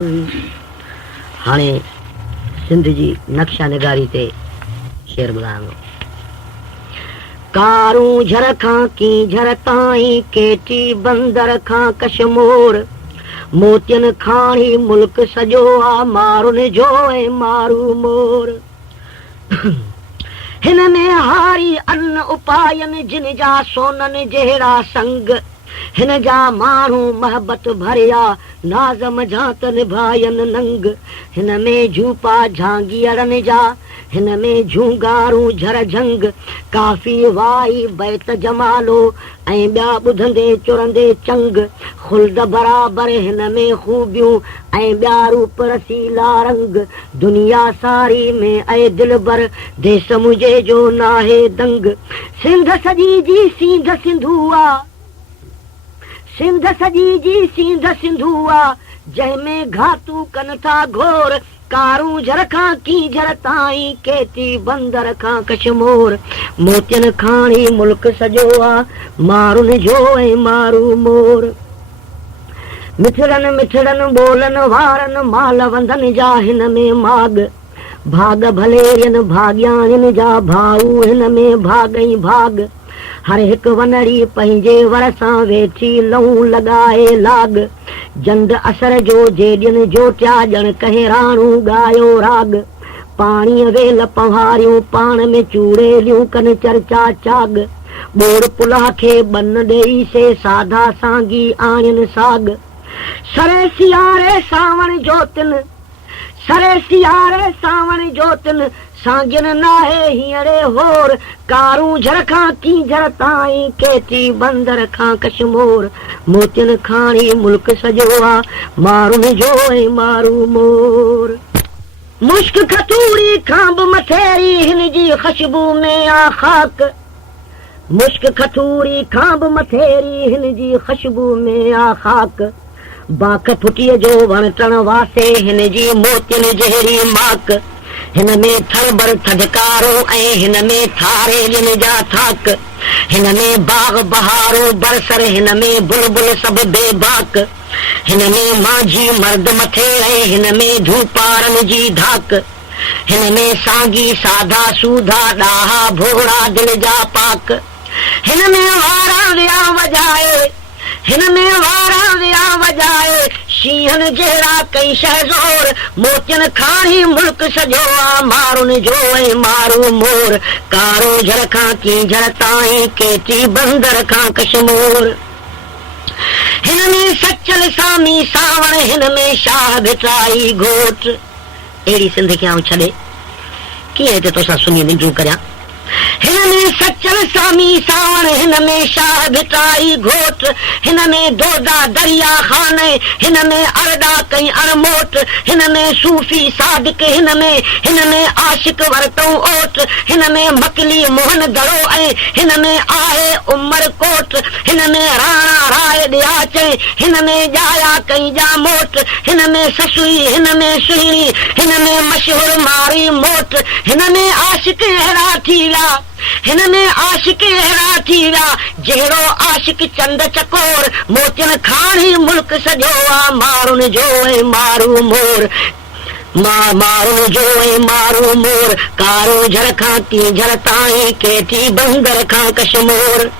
हाणे सिंध जी नक्शा निगारी ते शेर ॿुधायांव। कारूं झर खां की झर ताईं केटी बंदर खां कशमोर मोतियन खाणी मुल्क सॼो आ मारुन जो ऐं मारू मोर। हिन में हारी अन्न उपायन जिन जा सोनन जहिड़ा संग हिन जा माण्हू मोहबत भरिया नाज़म जात निभायन नंग। हिन में झूपा झांगीअरनि जा हिन में झूंगारूं झर झंग काफ़ी वाई बैत जमालो ऐं ॿिया ॿुधंदे चुरंदे चंग खुल्द बराबर हिन में खूबियूं ऐं ॿिया रूप रसीला रंग। दुनिया सारी में ऐं दिलबर देश मुंहिंजे जो नाहे दंग। सिंध सॼी जी सींध सिंधू आ सिंध सॼी जी सींध सिंधू आ जंहिंमें घातू कनि था घोर। कारूं झर खां की झर ताईं केती बंदर खां कशमोर मोतियन खाणी मुल्क सॼो आ मारुन जो ऐं मारू मोर। मिठड़न मिठड़न ॿोलन वारन माल वंदन जा हिन में माग भाग भलेरियन भाग्याणिन जा भाऊ हिन में भागई भाग। हर हिकु वनड़ी पंहिंजे वर सां वेठी लहूं लॻाए लाग। जंद असर जो जेॾियन जो त्याॼण कंहिं राणू ॻायो राग। पाणीअ वेल पहारियूं पाण में चूड़ेलियूं कनि चर्चा चाग। ॿोड़ पुलाह खे बन ॾेई से साधा सांगी आणिन साग। सरे सियारे सावण जोतिन सरे सियारे सावण जोतिन सांगिन नाहे हींअरे होर। कारूं झर खां की झर ताईं केती बंदर खां कशमोर मोतियन खाणी मुल्क सॼो आ मारुन जो ऐं मारू मोर। मुश्क खतूरी खां बि मथेरी हिन जी ख़ुशबू में आ ख़ाक। मुश्क खतूरी खां बि मथेरी हिन जी ख़ुशबू में आ ख़ाक। बाख फुटीअ जो वण टण वासे हिन जी मोतियन जहिड़ी माक। हिन में थरबर थधकारो ऐं हिन में थारे ॼिन जा थाक। हिन में बाग बहारो बरसर हिन में बुलबुल सभु बेबाक। हिन में माझी मर्द मथे ऐं हिन में धूपारन जी धाक। हिन में सांगी साधा सूधा ॾाहा भोरा दिल जा पाक। हिन में वारा विया वॼाए हिन में वारा विया वॼाए शींहन जहिड़ा कई शहज़ोर मोतियन खाणी मुल्क सॼो आ मारुन जो ऐं मारू मोर। कारो झर खां की झर ताईं केती बंदर खां कशमोर। हिन में सचल सामी सावण हिन में शाह भिटाई घोट। अहिड़ी सिंध खे आऊं छॾे कीअं हिते तोसां सुनी निंजूं करियां। हिन में सचल सामी सावण हिन में शाह भिटाई घोट। हिन में दोदा दरिया खान हिन में अरडा कई अरमोट। हिन में सूफी सादिक हिन में आशिक वरतऊं ओट। हिन में मकली मोहन दड़ो ऐं हिन में आहे उमर कोट। हिन में राणा राय ॾिया चई हिन में ॼाया कई जा मोट। हिन में ससुई हिन में सुहिणी हिन में मशहूर मारी मोट। हिन में आशिक अहिड़ा थी हिन में आशिक अहिड़ा थी विया जहिड़ो आशिक चंद चकोर मोतियन खाणी मुल्क सॼो आ मारुन जो ऐं मारू मोर मारुन जो ऐं मारू मोर। कारो झर खां की झर ताईं केती बंदर खां कशमोर।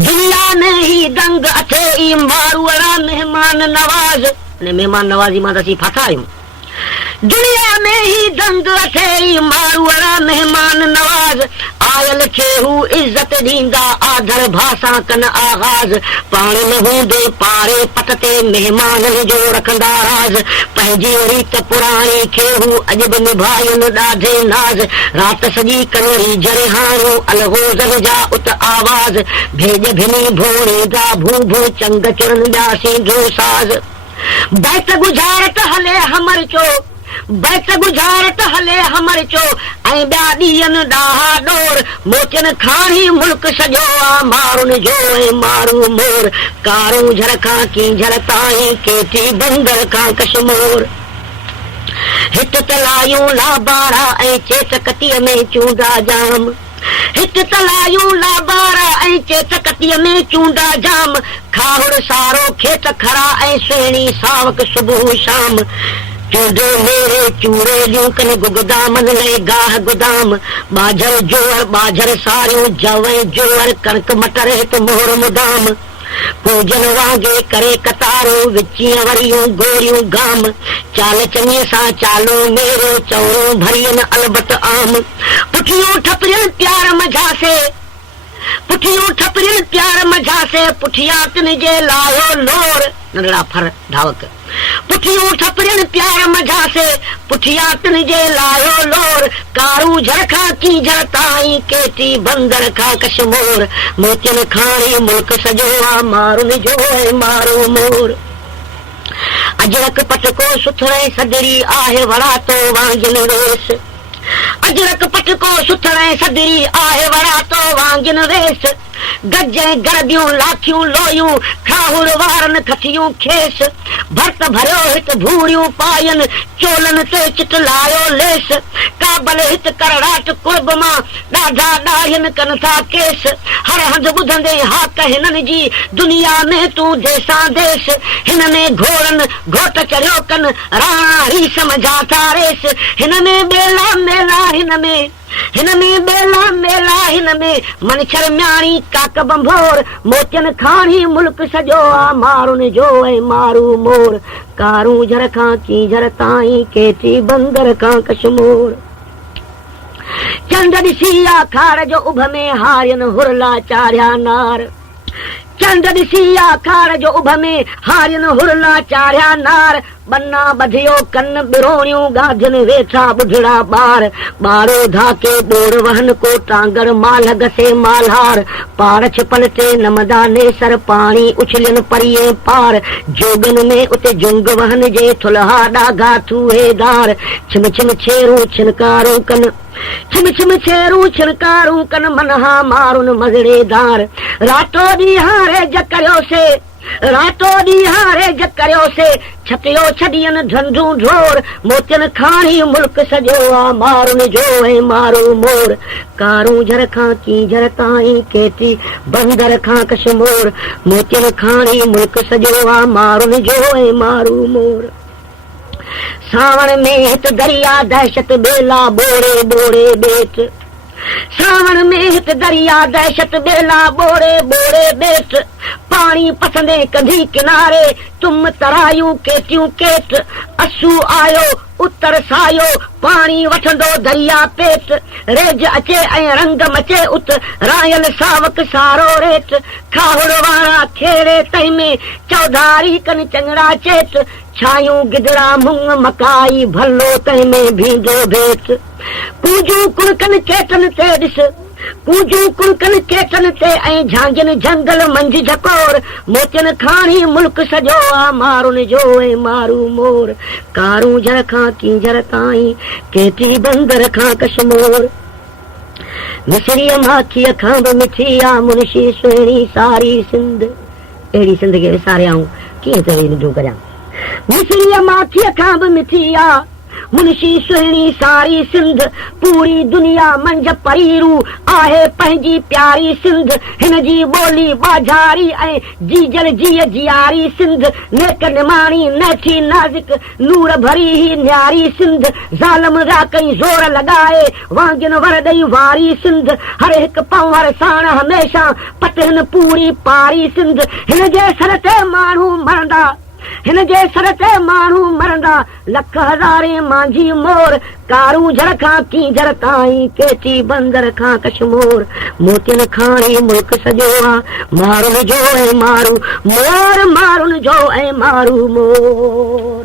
दुनिया में ही दंग अथे ई मारू अड़ा मेहमान नवाज। मेहमान नवाज़ी मां त असीं फाथा आहियूं। दुनिया में ही दंग अथे मारू अड़ा मेहमान नवाज। आयल खे हू इज्जत ॾींदा आदर भाषा कन आगाज़। पाण न हूंदे पारे पट ते मेहमाननि जो रखंदा राज। पंहिंजी रीत पुराणी खे हू अॼु बि निभायनि ॾाढे नाज़। राति सॼी कनड़ी जरिहाणियूं अलगोज़न जा उत आवाज़। भेज भिनी भोड़ींदा भू भू चंग चुरन ॿिया सींधो साज़। बैत गुजारत हले हमर चो बैत गुजारत हले हमर चो ऐं ॿिया ॾींहनि ॾाहा ॾोर मोतियन खाणी मुल्क सॼो आ मारुन जो ऐं मारू मोर। कारूं झर खां की झर ताईं केती बंदर खां कशमोर। हित तलायूं लाबारा ऐं चेत कतीअ में चूंडा जाम। हिक तलायूं लाबार ऐं चेतकतीअ में चूंडा जाम खाहुड़ सारो खेत खरा ऐं सुहिणी सावक सुबुह शाम चूंडे मेरे चूड़ेलियूं कन गुगदामन ले गाह गुदाम बाजर जोर बाजर सारियूं जव जोर कणक मटर हित मोर मुदाम पूजन वांगे करे कतारूं विचियूं वरियूं गोरियूं गाम चाल चङीअ सां चालो मेरो चौरो भरियन अलबत आम पुठियूं ठपरियन प्यार मझासे पुठियूं ठपरियन प्यार मझासे पुठियां तिन जे लायो लोर नंढड़ा फर धावक पुठियूं ठपरियन प्यार मझासे पुठियां तिन जे लायो लोर कारू झरखा की झरताई केटी बंदर खा कशमोर मोतियन खाणी मुल्क सजो आ मारुन जो है मारो मोर अजरक पटको सुथरे सदरी आहे वड़ा तो वांगिन वेस अजरक पटको सुथरे सदरी आहे वड़ा तो वांगिन वेस गजे गरबियूं लाखियूं लोयूं खाहुड़ वारन खथियूं खेस भर्त भरियो हित भूरियूं पायन चोलन ते चिटलायो लेस काबल हित करड़ाट कुर्ब मां ॾाढा ॾाहिन कन था केस हर हंध ॿुधंदे हाक हिननि जी दुनिया में तूं देसां देस हिन में घोड़न घोट चढ़ियो कन राणा रीस मझा था रेस हिन में बेला मेला हिन में बेला मेला हिन में मनछर म्याणी काक बंभोर मोतियन खाणी मुल्क सजो आ मारुन जो ऐं मारू मोर कारूं झर खां की झर ताईं केटी बंदर खां कशमोर चंड ॾिसी आ खार जो उभ में हारियन हुरला चाढ़िया नार चंड ॾिसी आ खार जो उभ में हारियन हुरला चाढ़िया नार बन्ना बधियो कन बिरोणियूं गाधिन वेठा बुढ़ड़ा ॿार ॿारो धाके ॿोड़ वहन को टांगर माल घसे मालहार पार छिपन ते नमदा नेसर पाणी उछलियन परिए पार जोगन में उते जुंग वहन जे थुल्हा ॾाघा थूहेदार छिम छिम छेरूं छिनकारूं कन छिम छिम छेरूं छिनकारूं कन मनहा मारुन मज़ड़ेदार रातो ॾींहां जकरियो से रातो ॾींहां जकरियो से छटियो छॾियन ढंढूं ढोर मोतियन खाणी मुल्क सजो आ मारुन जो ऐं मारो मोर कारूं झर खां की झर ताईं केती बंदर खां कशमोर मोतियन खाणी मुल्क सजो आ मारुन जो ऐं मारू मोर सावण में हित दरिया दहशत बेला बोड़े बोड़े बेट सावण में हित दरिया दहशत बेला बोड़े बोड़े बेट पानी पसंदे कधी किनारे तुम तरायूं केतियूं केट असू आयो उत्तर सायो पानी वठंदो दरिया पेट रेज अचे ऐं रंग मचे उत रायल सावक सारो रेट खाहुड़ वारा खेड़े तई में चौधारी कन चंगड़ा चेट छायूं गिदड़ा मुंग मकाई भलो तई में भींदो भेट पूजू कुड़कन केटन ते ॾिस पूजू कुड़कन केटन ते ऐं झांगिन जंगल मंझि झकोर मोतियन खाणी मुल्क सजो आ मारुन जो ऐं मारू मोर कारूं झर खां की झर ताईं केती बंदर खां कशमोर मिसरीअ माखीअ खां बि मिठी आ मुंशी सुहिणी सारी सिंध अहिड़ी सिंध खे विसारियाऊं कीअं त ॾिठो करियां मिसरीअ माखीअ खां बि मिठी आ मुंशी सुहिणी सारी सिंध पूरी दुनिया मंझ परीरू आहे पंहिंजी प्यारी सिंध हिन जी ॿोली बाज़ारी ऐं जीजल जीअ जियारी सिंध नेक निमाणी नैठी नाज़िक नूर भरी ही न्यारी सिंध ज़ालम राकई ज़ोर लॻाए वांगिन वर ॾेई वारी सिंध हर हिकु पंवर साण हमेशा पतहिन पूरी पारी सिंध हिन जे सर ते माण्हू मरंदा हिन जे सर ते माण्हू मरंदा लख हज़ारे मांझी मोर कारूं झर खां की झर ताईं केती बंदर खां कशमोर मोतियन खाणी मुल्क सजो आ मारुन जो ऐं मारू मोर मारुन जो ऐं मारू मोर।